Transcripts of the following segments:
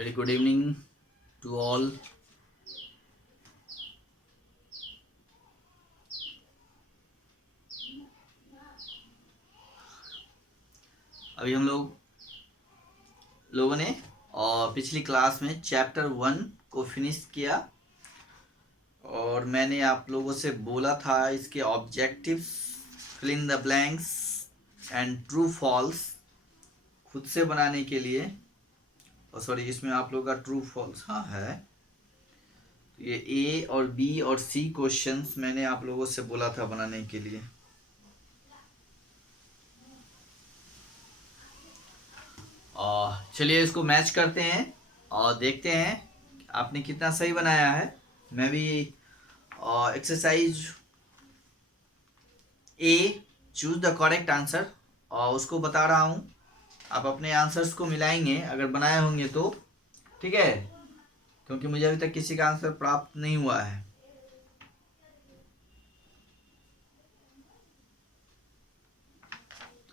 Very good evening to all. अभी हम लोगों ने पिछली क्लास में चैप्टर 1 को फिनिश किया और मैंने आप लोगों से बोला था इसके objectives, fill in the blanks and true false खुद से बनाने के लिए। और सॉरी, इसमें आप लोगों का ट्रू फॉल्स हाँ है। तो ये ए और बी और सी क्वेश्चंस मैंने आप लोगों से बोला था बनाने के लिए। चलिए इसको मैच करते हैं और देखते हैं आपने कितना सही बनाया है। मैं भी exercise A choose the correct answer और उसको बता रहा हूँ। आप अपने आंसर्स को मिलाएंगे अगर बनाए होंगे तो, ठीक है, क्योंकि मुझे अभी तक किसी का आंसर प्राप्त नहीं हुआ है।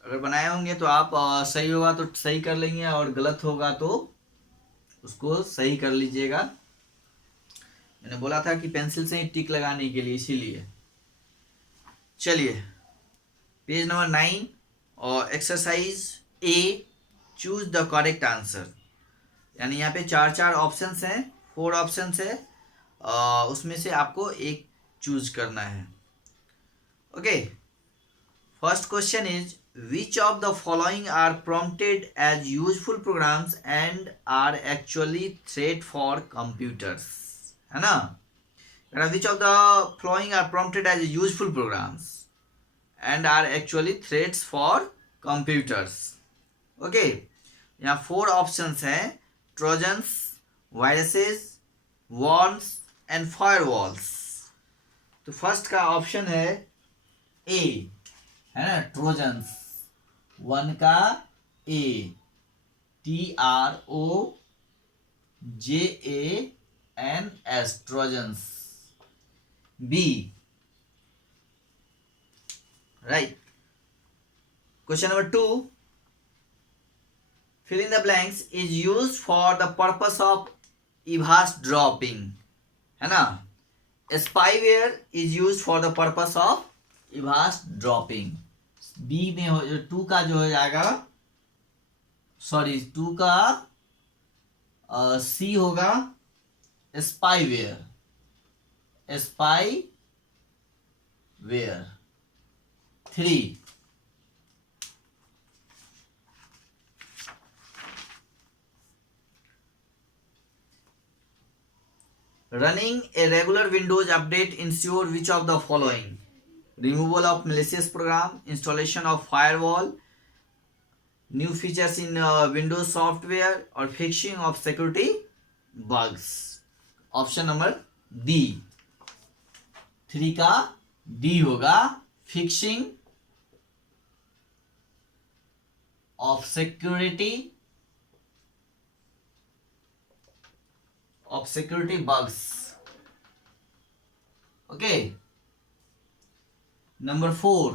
अगर बनाए होंगे तो आप सही होगा तो सही कर लेंगे और गलत होगा तो उसको सही कर लीजिएगा। मैंने बोला था कि पेंसिल से ही टिक लगाने के लिए, इसीलिए। चलिए पेज नंबर 9 और exercise A choose the correct answer. यानी यहाँ पे चार ऑप्शंस हैं, 4 ऑप्शंस है, उसमें से आपको एक चूज करना है। Okay, first question is which of the following are prompted as useful programs and are actually threat for computers, है ना। Which of the following are prompted as useful programs and are actually threats for computers. Okay, यहाँ 4 options हैं, trojans, viruses, worms and firewalls. तो first का option है A, है ना, trojans. 1 का A, TROJANS, trojans. B, right. Question number 2, fill in the blanks is used for the purpose of eavesdropping, है ना। spyware is used for the purpose of eavesdropping। B में हो 2 का जो हो जाएगा, सॉरी 2 का सी होगा spyware, spyware. 3, running a regular Windows update ensure which of the following: removal of malicious program, installation of firewall, new features in Windows software, or fixing of security bugs। Option number D, 3 का D होगा, fixing of security bugs। Okay, number 4,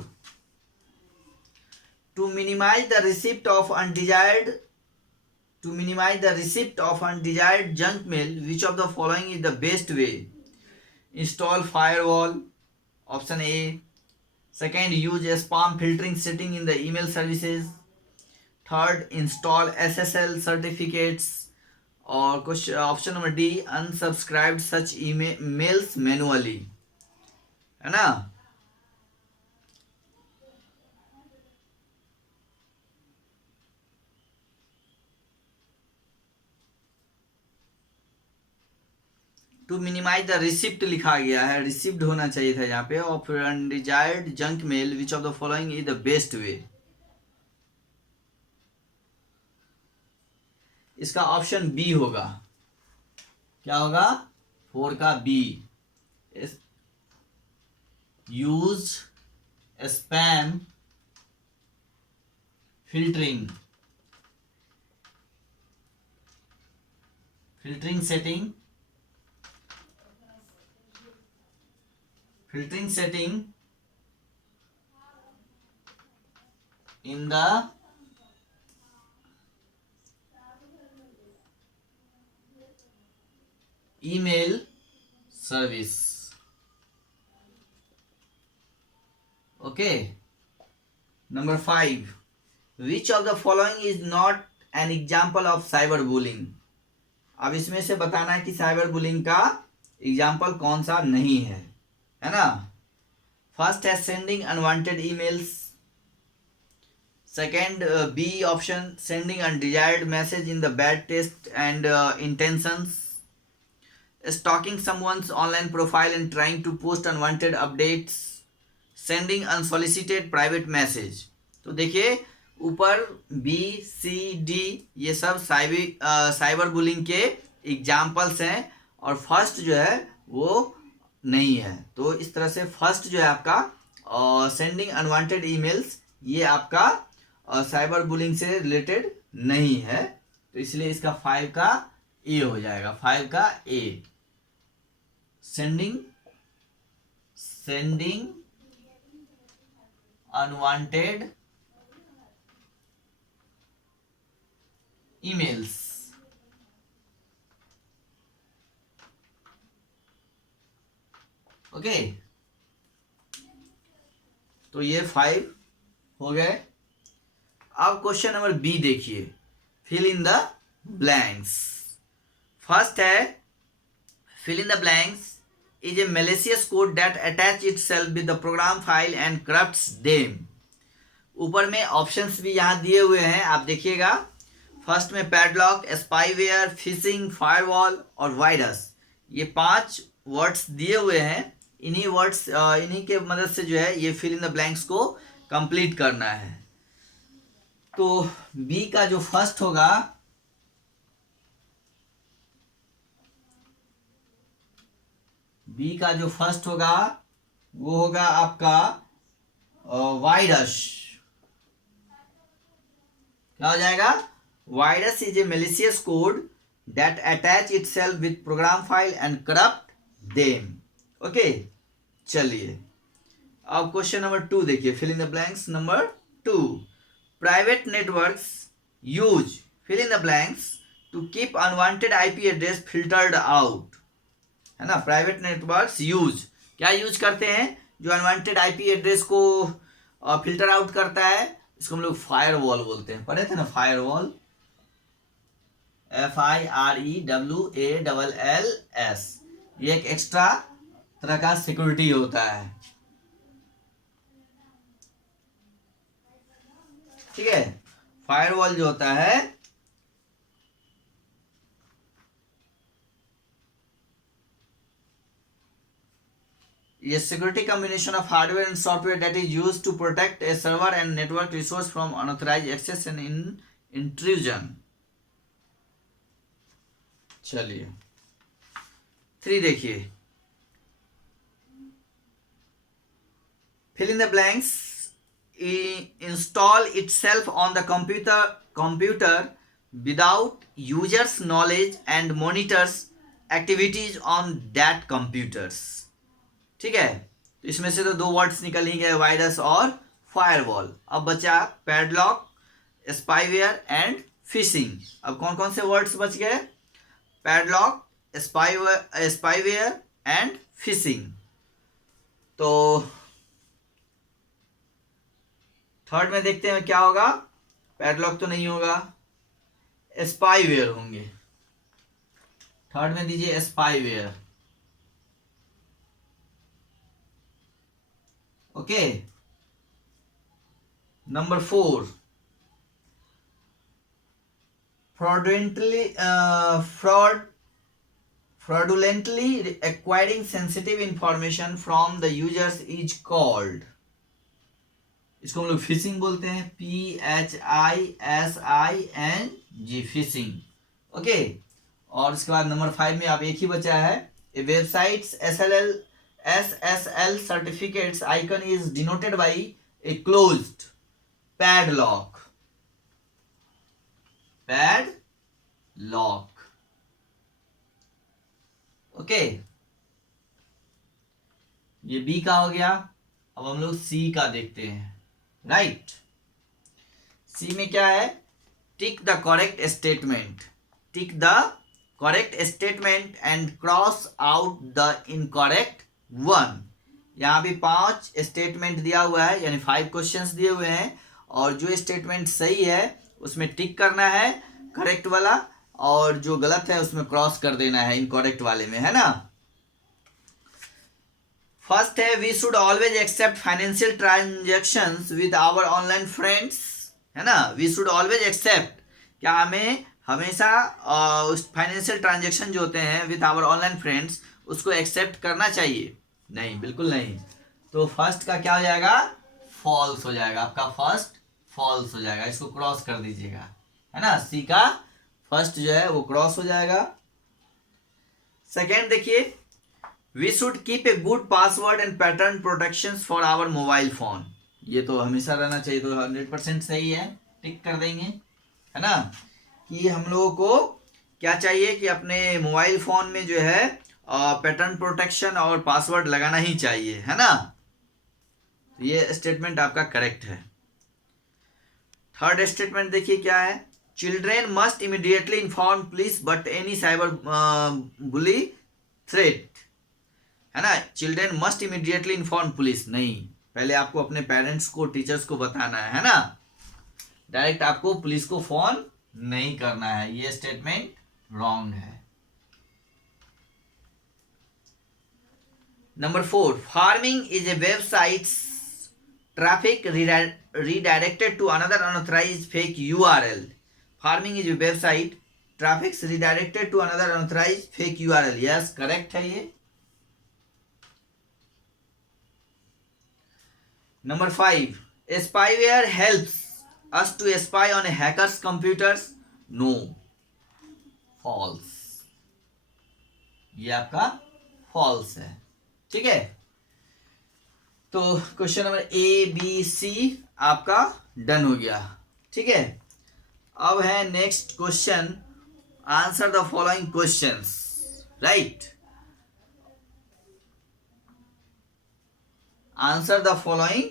to minimize the receipt of undesired junk mail, which of the following is the best way: install firewall, option A. Second, use a spam filtering setting in the email services. Third, install SSL certificates, और question option number D, unsubscribe such emails manually, है ना। To minimise the receipt लिखा गया है, receipt होना चाहिए था यहाँ पे। और फिर undesired junk mail, which of the following is the best way. इसका ऑप्शन बी होगा। क्या होगा? 4 का B, use spam filtering setting in the email service. Okay, number 5, which of the following is not an example of cyber bullying. अब इसमें से बताना है कि साइबर बुलिंग का एग्जाम्पल कौन सा नहीं है ना। फर्स्ट है sending unwanted emails. Second, B option, sending undesired message in the bad taste and intentions. Stalking someone's online profile and trying to post unwanted updates, sending unsolicited private message। तो देखिए ऊपर B C D ये सब cyber bullying के examples हैं और first जो है वो नहीं है। तो इस तरह से फर्स्ट जो है आपका सेंडिंग अनवांटेड ईमेल्स, ये आपका साइबर बुलिंग से रिलेटेड नहीं है। तो इसलिए इसका 5 का ए हो जाएगा, 5 का A. Sending unwanted emails. Okay, तो ये 5 हो गए। अब क्वेश्चन नंबर बी देखिए, fill in the blanks. First है fill in the blanks is a malicious code that attach itself with the program file and corrupts them। ऊपर में options भी यहाँ दिए हुए हैं, आप देखिएगा। फर्स्ट में पैडलॉक, स्पाईवेयर, फिशिंग, फायरवॉल और वायरस, ये 5 वर्ड्स दिए हुए हैं। इन्हीं के मदद से जो है ये फिल इन द ब्लैंक्स को कंप्लीट करना है। तो बी का जो फर्स्ट होगा, बी का जो फर्स्ट होगा वो होगा आपका वायरस। क्या हो जाएगा? Virus is a malicious code that attach itself with program file and corrupt them. Okay, चलिए अब क्वेश्चन नंबर 2 देखिए, fill in the blanks number 2। Private networks use fill in the blanks to keep unwanted IP address filtered out, है ना। Private networks use, क्या use करते हैं? जो unwanted IP address को फिल्टर आउट करता है, इसको हम लोग फायरवॉल बोलते हैं। पढ़े थे ना फायरवॉल, FIREWALLS। ये एक एक्स्ट्रा तरह का सिक्योरिटी होता है, ठीक है। फायरवॉल जो होता है ये security combination of hardware and software that is used to protect a server and network resource from unauthorised access and intrusion. चलिए 3 देखिए, fill in the blanks, install itself on the computer without user's knowledge and monitors activities on that computers। ठीक है, तो इसमें से तो 2 words निकल ही गए, वायरस और फायरवॉल। अब बचा पैडलॉक, स्पाईवेयर एंड फिशिंग। अब कौन कौन से वर्ड्स बच गए? Padlock, spyware and fishing. तो थर्ड में देखते हैं क्या होगा। पैडलॉक तो नहीं होगा, स्पाईवेयर होंगे। थर्ड में दीजिए spyware. Okay, number 4, fraudulently acquiring sensitive information from the users is called, इसको हम लोग फिशिंग बोलते हैं, PHISING, फिशिंग। ओके, और उसके बाद नंबर 5 में आप एक ही बचा है, A websites SSL certificates icon is denoted by a closed padlock। Okay, ये बी का हो गया। अब हम लोग सी का देखते हैं। राइट, सी में क्या है? Tick the correct statement. Tick the correct statement and cross out the incorrect one. यहाँ भी 5 स्टेटमेंट दिया हुआ है, यानी 5 क्वेश्चंस दिए हुए हैं, और जो स्टेटमेंट सही है उसमें टिक करना है करेक्ट वाला, और जो गलत है उसमें क्रॉस कर देना है इनकरेक्ट वाले में, है ना। फर्स्ट है we should always accept financial transactions with our online friends, है ना। वी शुड ऑलवेज एक्सेप्ट, क्या हमें हमेशा उस फाइनेंशियल ट्रांजेक्शन जो होते हैं विद आवर ऑनलाइन फ्रेंड्स उसको एक्सेप्ट करना चाहिए? नहीं, बिल्कुल नहीं। तो फर्स्ट का क्या हो जाएगा? फॉल्स हो जाएगा, आपका फर्स्ट फॉल्स हो जाएगा, इसको क्रॉस कर दीजिएगा, है ना। सी का फर्स्ट जो है वो क्रॉस हो जाएगा। सेकेंड देखिए, we should keep a good password and pattern protection for our mobile phone. ये तो हमेशा रहना चाहिए, तो 100% सही है, टिक कर देंगे, है ना। कि हम लोगों को क्या चाहिए कि अपने मोबाइल फोन में जो है पैटर्न प्रोटेक्शन और पासवर्ड लगाना ही चाहिए, है ना। तो ये स्टेटमेंट आपका करेक्ट है। थर्ड स्टेटमेंट देखिए क्या है, children must immediately inform police but any cyber bully threat, है ना। Children must immediately inform police नहीं, पहले आपको अपने पेरेंट्स को, टीचर्स को बताना है ना। डायरेक्ट आपको पुलिस को फोन नहीं करना है, ये स्टेटमेंट रॉन्ग है। Number 4, farming is a website traffic redirected to another unauthorized fake URL. Farming is a website, traffic redirected to another unauthorized fake URL. Yes, correct है ये। Number 5, spyware helps us to spy on a hacker's computers. No, false. ये आपका false है, ठीक है। तो question number A B C आपका done हो गया, ठीक है। अब है next question, answer the following questions, right. Answer the following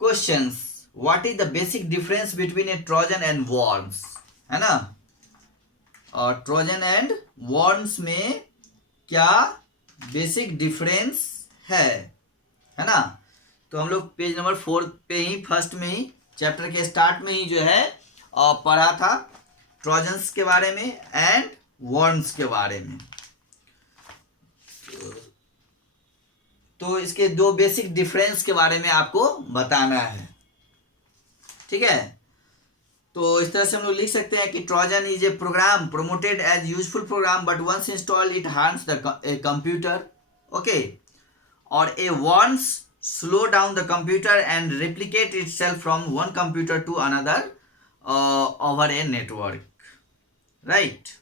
questions. What is the basic difference between a trojan and worms, है ना। और ट्रोजन एंड वॉर्म्स में क्या बेसिक डिफरेंस है ना। तो हम लोग पेज नंबर 4 पे ही फर्स्ट में ही चैप्टर के स्टार्ट में ही जो है पढ़ा था ट्रोजन्स के बारे में एंड वॉर्म्स के बारे में। तो इसके 2 बेसिक डिफरेंस के बारे में आपको बताना है, ठीक है। तो इस तरह से हम लोग लिख सकते हैं कि trojan is a program promoted as useful program but once installed it harms the computer, okay. और a worms slow down the computer and replicate itself from one computer to another over a network, right.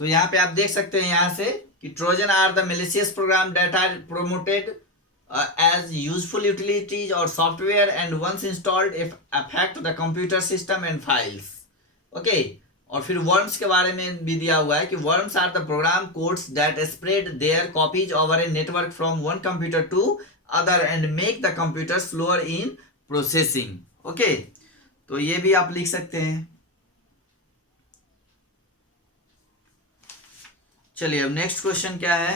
तो यहाँ पे आप देख सकते हैं यहाँ से कि trojan are the malicious program that are promoted as useful utilities और software and once installed affect the computer system and files, okay. और फिर वर्म्स के बारे में भी दिया हुआ है कि worms are the program codes that spread their copies over a network from one computer to other and make the computer slower in processing, okay. तो ये भी आप लिख सकते हैं। चलिए अब नेक्स्ट क्वेश्चन क्या है,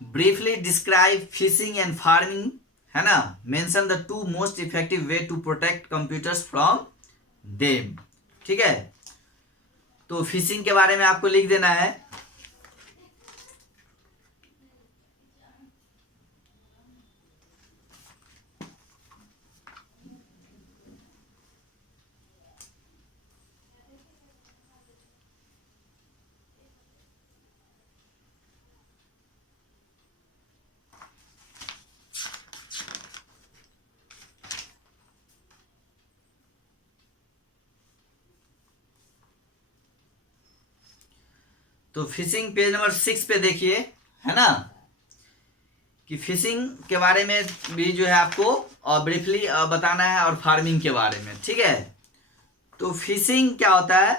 briefly describe phishing and pharming, है ना। Mention the 2 most effective way to protect computers from them, ठीक है। तो फिशिंग के बारे में आपको लिख देना है। तो फिशिंग पेज नंबर 6 पे देखिए, है ना, कि फिशिंग के बारे में भी जो है आपको ब्रीफली बताना है और फार्मिंग के बारे में, ठीक है। तो फिशिंग क्या होता है?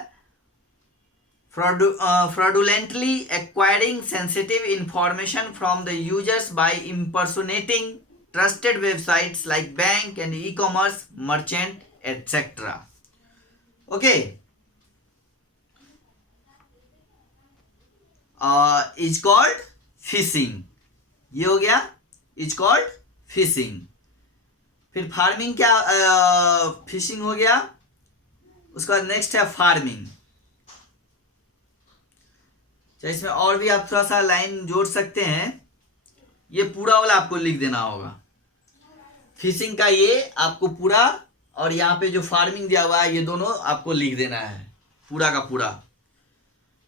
fraudulently acquiring sensitive information from the users by impersonating trusted websites like bank and e-commerce merchant etc. Okay, is called phishing. ये हो गया is called phishing. फिर फार्मिंग क्या, फिशिंग हो गया, उसका नेक्स्ट है फार्मिंग। इसमें और भी आप थोड़ा सा लाइन जोड़ सकते हैं, ये पूरा वाला आपको लिख देना होगा। फिशिंग का ये आपको पूरा, और यहाँ पे जो फार्मिंग दिया हुआ है ये दोनों आपको लिख देना है पूरा का पूरा।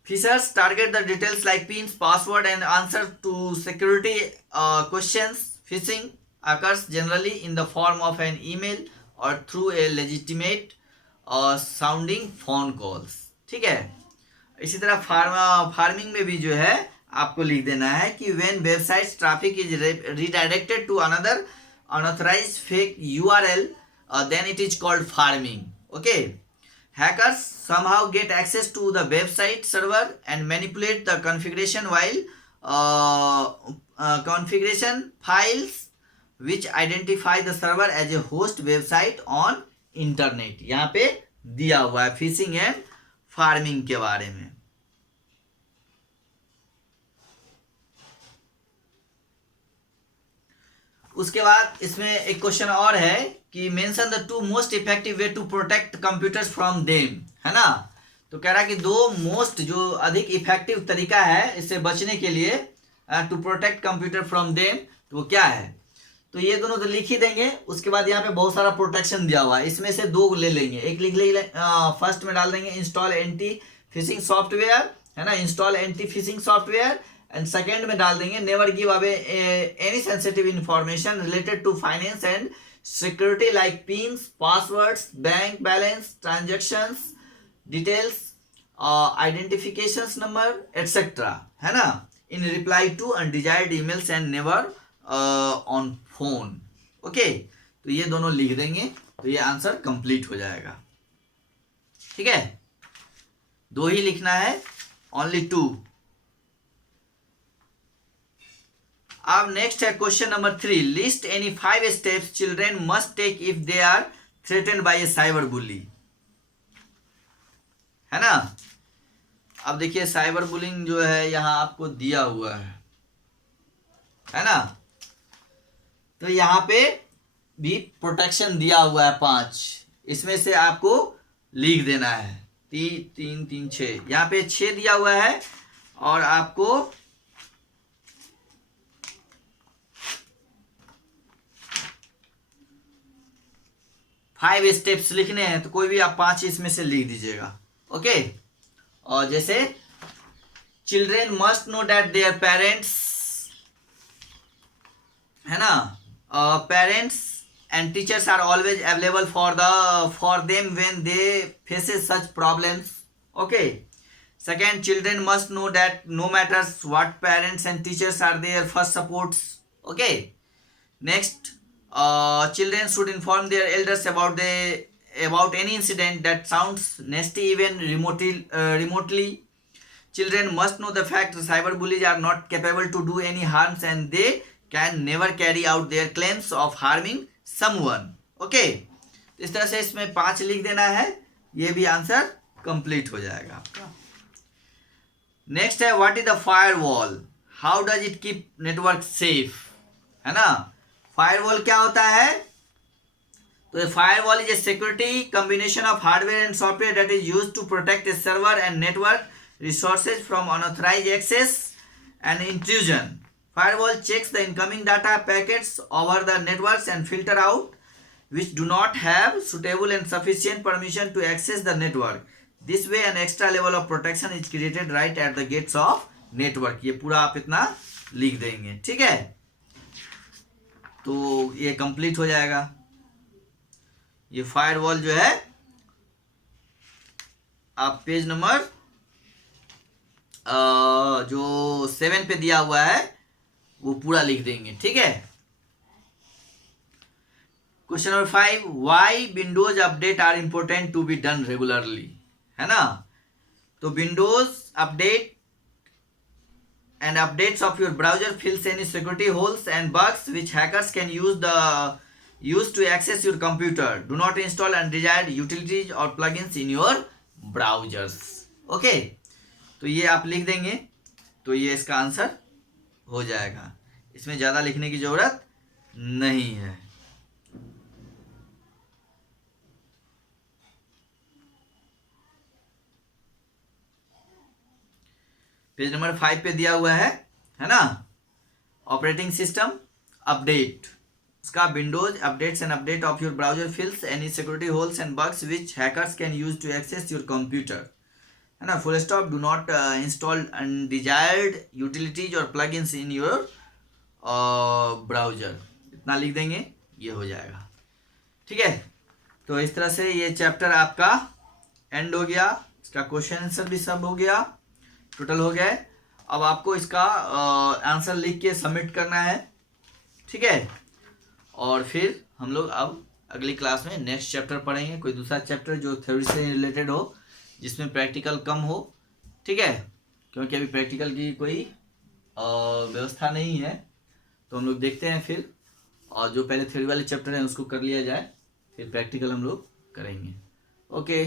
Phishers target the details like pins, password and answer to security questions. Phishing occurs generally in the form of an email or through a legitimate sounding phone calls, ठीक है। इसी तरह फार्मिंग में भी जो है आपको लिख देना है कि when websites traffic is redirected to another unauthorized fake URL, then it is called farming. Okay, hackers somehow get access to the website server and manipulate the configuration configuration files which identify the server as a host website on internet. यहाँ पे दिया हुआ है fishing and farming के बारे में। उसके बाद इसमें एक क्वेश्चन और है कि mention the 2 most effective way to protect computers from them, है ना। तो कह रहा है कि 2 मोस्ट जो अधिक इफेक्टिव तरीका है इससे बचने के लिए, to protect computer from them, तो वो क्या है? तो ये दोनों तो लिख ही देंगे। उसके बाद यहाँ पे बहुत सारा प्रोटेक्शन दिया हुआ है, इसमें से 2 ले लेंगे। एक लिख ले, फर्स्ट में डाल देंगे इंस्टॉल एंटी फिशिंग सॉफ्टवेयर, है ना, install anti phishing software. And second में डाल देंगे never give away any sensitive information related to finance and security like pins, passwords, bank balance, transactions details, identification number etcetera, है ना, in reply to undesired emails and never on phone. Okay, तो ये दोनों लिख देंगे तो ये answer complete हो जाएगा, ठीक है। 2 ही लिखना है, ओनली 2। अब नेक्स्ट है question number 3, list any 5 steps children must take if they are threatened by a cyber bully, है ना। अब देखिए साइबर बुलिंग जो है यहाँ आपको दिया हुआ है ना। तो यहाँ पे भी प्रोटेक्शन दिया हुआ है 5, इसमें से आपको लिख देना है 3 3 6, यहाँ पे 6 दिया हुआ है और आपको फाइव स्टेप्स लिखने हैं, तो कोई भी आप 5 इसमें से लिख दीजिएगा। ओके, और जैसे children must know that their parents, है ना, parents and teachers are always available for them when they faces such problems. Okay, second, children must know that no matters what parents and teachers are there first supports. Okay, next, children should inform their elders about any incident that sounds nasty even remotely. Children must know the fact that cyber bullies are not capable to do any harms and they can never carry out their claims of harming someone. Okay, इस तरह से इसमें 5 लिख देना है, ये भी answer complete हो जाएगा आपका। नेक्स्ट है what is the firewall, how does it keep network safe, है ना। फायरवॉल क्या होता है? तो firewall is a security combination of hardware and software that is used to protect a server and network resources from unauthorised access and intrusion. Firewall checks the incoming data packets over the networks and filter out which do not have suitable and sufficient permission to access the network. This way an extra level of protection is created right at the gates of network. ये पूरा आप इतना लिख देंगे, ठीक है, तो ये कंप्लीट हो जाएगा। ये फायरवॉल जो है आप पेज नंबर जो 7 पे दिया हुआ है वो पूरा लिख देंगे, ठीक है। Question number 5, why windows update are important to be done regularly, है ना। तो windows update and updates of your browser fills any security holes and bugs which hackers can use to access your computer. Do not install undesired utilities or plugins in your browsers. Okay, तो ये आप लिख देंगे तो ये इसका answer हो जाएगा, इसमें ज़्यादा लिखने की ज़रूरत नहीं है। पेज नंबर 5 पे दिया हुआ है ना, ऑपरेटिंग सिस्टम अपडेट, उसका Windows updates and update of your browser fills any security holes and bugs which hackers can use to access your computer, है ना। Full stop, do not install undesired utilities और plugins in your browser, इतना लिख देंगे, ये हो जाएगा, ठीक है। तो इस तरह से ये चैप्टर आपका एंड हो गया, इसका क्वेश्चन आंसर भी सब हो गया, टोटल हो गया है। अब आपको इसका आंसर लिख के सबमिट करना है, ठीक है। और फिर हम लोग अब अगली क्लास में नेक्स्ट चैप्टर पढ़ेंगे, कोई दूसरा चैप्टर जो थ्योरी से रिलेटेड हो, जिसमें प्रैक्टिकल कम हो, ठीक है, क्योंकि अभी प्रैक्टिकल की कोई व्यवस्था नहीं है। तो हम लोग देखते हैं फिर, और जो पहले थ्योरी वाले चैप्टर हैं उसको कर लिया जाए, फिर प्रैक्टिकल हम लोग करेंगे। ओके।